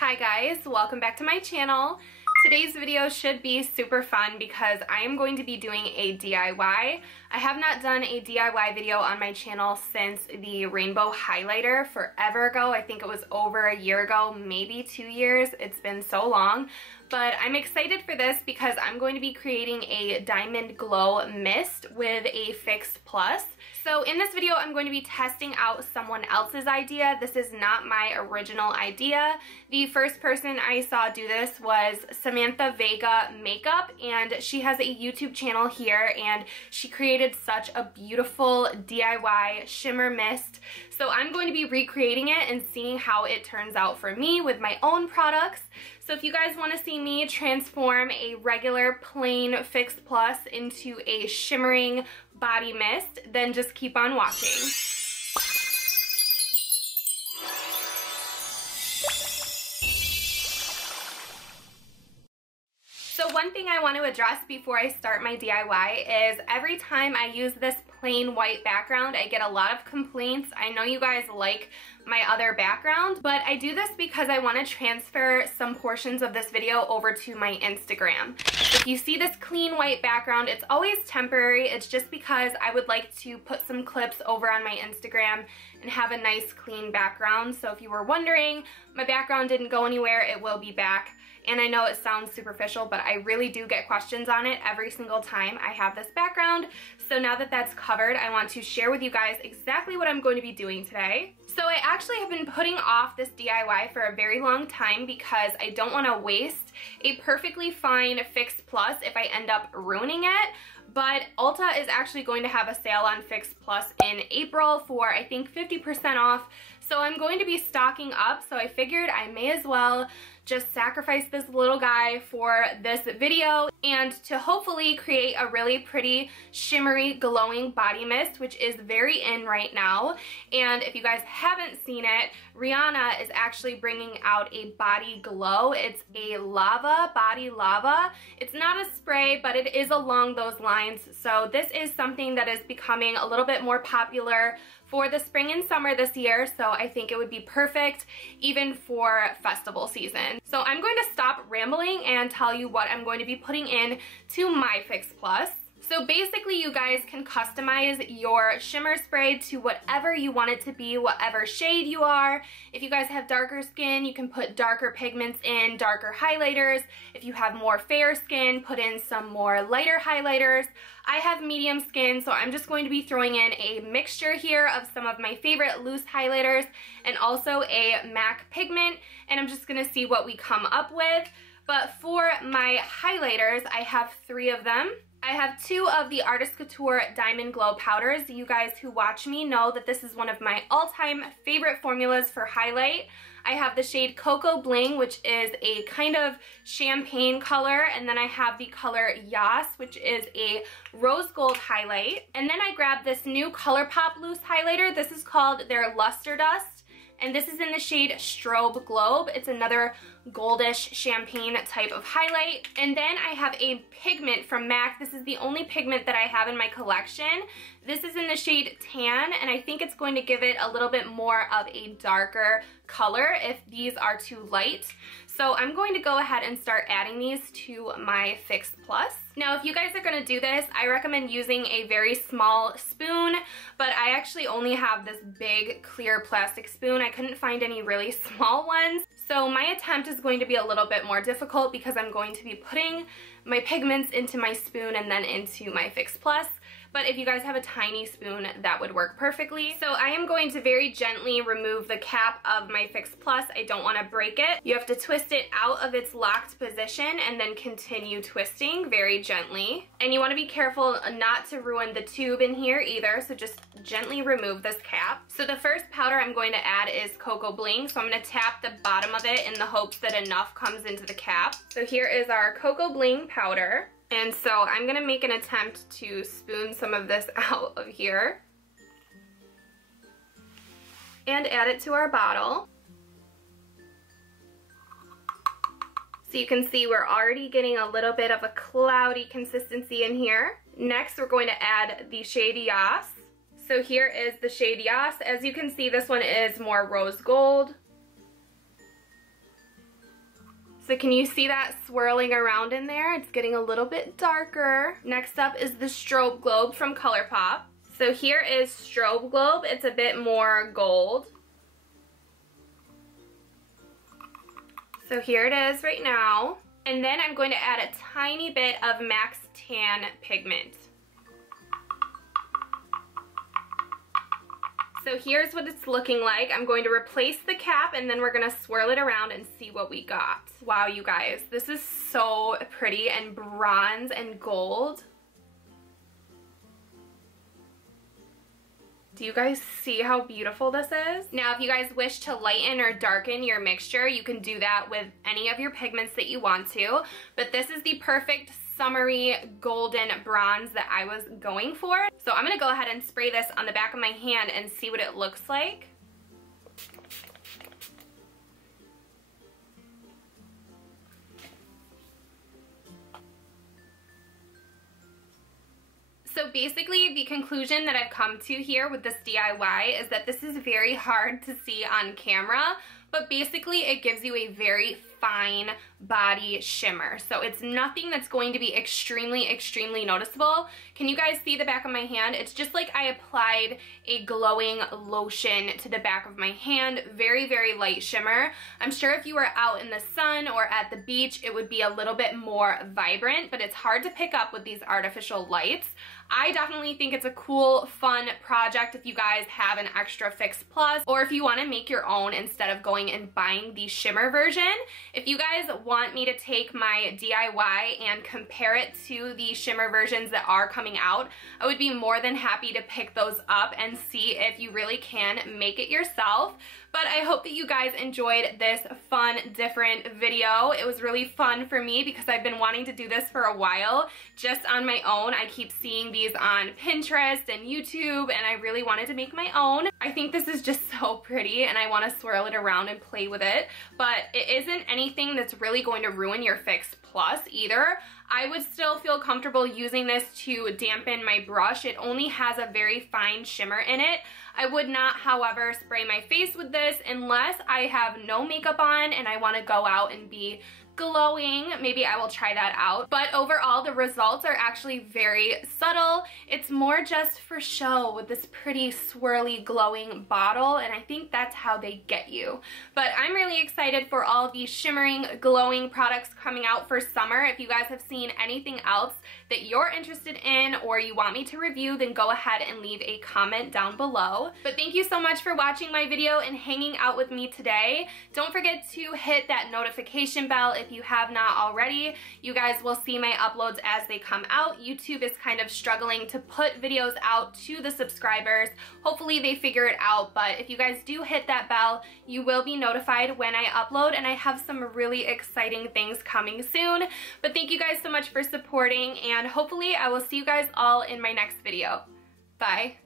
Hi guys, welcome back to my channel. Today's video should be super fun because I am going to be doing a DIY. I have not done a DIY video on my channel since the rainbow highlighter forever ago. I think it was over a year ago, maybe 2 years. It's been so long. But I'm excited for this because I'm going to be creating a diamond glow mist with a Fix Plus. So in this video, I'm going to be testing out someone else's idea. This is not my original idea. The first person I saw do this was Samantha Vega Makeup, and she has a YouTube channel here, and she created such a beautiful DIY shimmer mist. So I'm going to be recreating it and seeing how it turns out for me with my own products. So if you guys want to see me transform a regular plain Fix Plus into a shimmering body mist, then just keep on watching. So one thing I want to address before I start my DIY is every time I use this plain white background, I get a lot of complaints. I know you guys like my other background, but I do this because I want to transfer some portions of this video over to my Instagram. If you see this clean white background, it's always temporary. It's just because I would like to put some clips over on my Instagram and have a nice clean background. So if you were wondering, my background didn't go anywhere. It will be back. And I know it sounds superficial, but I really do get questions on it every single time I have this background. So now that that's covered, I want to share with you guys exactly what I'm going to be doing today. So I actually have been putting off this DIY for a very long time because I don't want to waste a perfectly fine Fix Plus if I end up ruining it. But Ulta is actually going to have a sale on Fix Plus in April for, I think, 50% off. So I'm going to be stocking up, so I figured I may as well just sacrifice this little guy for this video and to hopefully create a really pretty shimmery glowing body mist, which is very in right now. And if you guys haven't seen it, Rihanna is actually bringing out a body glow. It's a body lava. It's not a spray, but it is along those lines. So this is something that is becoming a little bit more popular for the spring and summer this year, so I think it would be perfect even for festival season. So I'm going to stop rambling and tell you what I'm going to be putting in to my Fix Plus. So basically you guys can customize your shimmer spray to whatever you want it to be, whatever shade you are. If you guys have darker skin, you can put darker pigments in, darker highlighters. If you have more fair skin, put in some more lighter highlighters. I have medium skin, so I'm just going to be throwing in a mixture here of some of my favorite loose highlighters and also a MAC pigment, and I'm just going to see what we come up with. But for my highlighters, I have 3 of them. I have 2 of the Artist Couture Diamond Glow Powders. You guys who watch me know that this is one of my all-time favorite formulas for highlight. I have the shade Cocoa Bling, which is a kind of champagne color, and then I have the color Yas, which is a rose gold highlight. And then I grabbed this new ColourPop loose highlighter. This is called their Luster Dust, and this is in the shade Strobe Globe. It's another goldish champagne type of highlight. And then I have a pigment from MAC. This is the only pigment that I have in my collection. This is in the shade Tan, and I think it's going to give it a little bit more of a darker color if these are too light. So I'm going to go ahead and start adding these to my Fix Plus. Now, if you guys are going to do this, I recommend using a very small spoon, but I actually only have this big clear plastic spoon. I couldn't find any really small ones. So my attempt is going to be a little bit more difficult because I'm going to be putting my pigments into my spoon and then into my Fix Plus. But if you guys have a tiny spoon, that would work perfectly. So I am going to very gently remove the cap of my Fix Plus. I don't want to break it. You have to twist it out of its locked position and then continue twisting very gently. And you want to be careful not to ruin the tube in here either, so just gently remove this cap. So the first powder I'm going to add is Cocoa Bling. So I'm going to tap the bottom of it in the hopes that enough comes into the cap. So here is our Cocoa Bling powder. And so I'm going to make an attempt to spoon some of this out of here and add it to our bottle. So you can see we're already getting a little bit of a cloudy consistency in here. Next, we're going to add the shade Yas. So here is the shade Yas. As you can see, this one is more rose gold. So can you see that swirling around in there? It's getting a little bit darker. Next up is the Strobe Globe from ColourPop. So here is Strobe Globe. It's a bit more gold. So here it is right now. And then I'm going to add a tiny bit of Max Tan pigment. So here's what it's looking like. I'm going to replace the cap and then we're gonna swirl it around and see what we got. Wow, you guys, this is so pretty and bronze and gold. Do you guys see how beautiful this is? Now, if you guys wish to lighten or darken your mixture, you can do that with any of your pigments that you want to, but this is the perfect summery golden bronze that I was going for. So I'm gonna go ahead and spray this on the back of my hand and see what it looks like. So basically the conclusion that I've come to here with this DIY is that this is very hard to see on camera, but basically it gives you a very fine body shimmer. So it's nothing that's going to be extremely noticeable. Can you guys see the back of my hand? It's just like I applied a glowing lotion to the back of my hand. Very light shimmer. I'm sure if you were out in the sun or at the beach, it would be a little bit more vibrant, but it's hard to pick up with these artificial lights. I definitely think it's a cool, fun project if you guys have an extra Fix Plus, or if you want to make your own instead of going and buying the shimmer version. If you guys want me to take my DIY and compare it to the shimmer versions that are coming out, I would be more than happy to pick those up and see if you really can make it yourself. But I hope that you guys enjoyed this fun, different video. It was really fun for me because I've been wanting to do this for a while just on my own. I keep seeing these on Pinterest and YouTube and I really wanted to make my own. I think this is just so pretty and I want to swirl it around and play with it, but it isn't anything that's really going to ruin your Fix Plus either. I would still feel comfortable using this to dampen my brush. It only has a very fine shimmer in it. I would not, however, spray my face with this unless I have no makeup on and I want to go out and be glowing. Maybe I will try that out. But overall, the results are actually very subtle. It's more just for show with this pretty swirly glowing bottle, and I think that's how they get you. But I'm really excited for all the shimmering, glowing products coming out for summer. If you guys have seen anything else that you're interested in or you want me to review, then go ahead and leave a comment down below. But thank you so much for watching my video and hanging out with me today. Don't forget to hit that notification bell if you have not already. You guys will see my uploads as they come out. YouTube is kind of struggling to put videos out to the subscribers. Hopefully they figure it out, but if you guys do hit that bell, you will be notified when I upload, and I have some really exciting things coming soon. But thank you guys so much for supporting, and hopefully I will see you guys all in my next video. Bye.